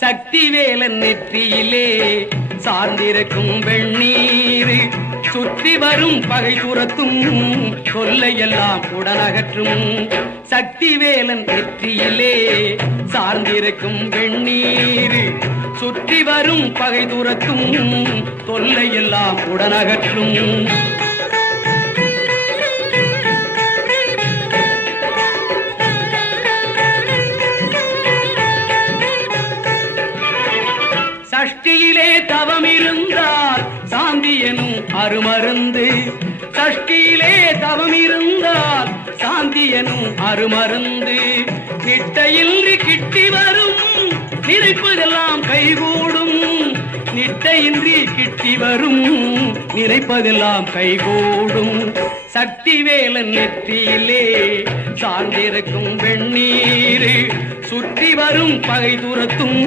சக்தி வேலன் நெற்றியிலே சார்ந்திருக்கும் வெண்ணீர் சுற்றி வரும் பகை துரத்தும் தொல்லையெல்லாம் உடனகற்றும். சக்தி வேலன் நெற்றியிலே சார்ந்திருக்கும் வெண்ணீர் சுற்றி வரும் பகை துரத்தும் தொல்லையெல்லாம் உடனகற்றும். சஷ்டியிலே தவம் இருந்தால் சாந்தி எனும் அருமருந்து. சஷ்டியிலே தவம் இருந்தால் சாந்தி எனும் அருமருந்து. நிட்டையின்றி கிட்டி வரும் நினைப்பதெல்லாம் கைகூடும். நிட்டையின்றி கிட்டி வரும் நினைப்பதெல்லாம் கைகூடும். சக்தி வேலன் நெற்றியிலே சார்ந்திருக்கும் வெண்ணீர் சுற்றி வரும் பகை துரத்தும்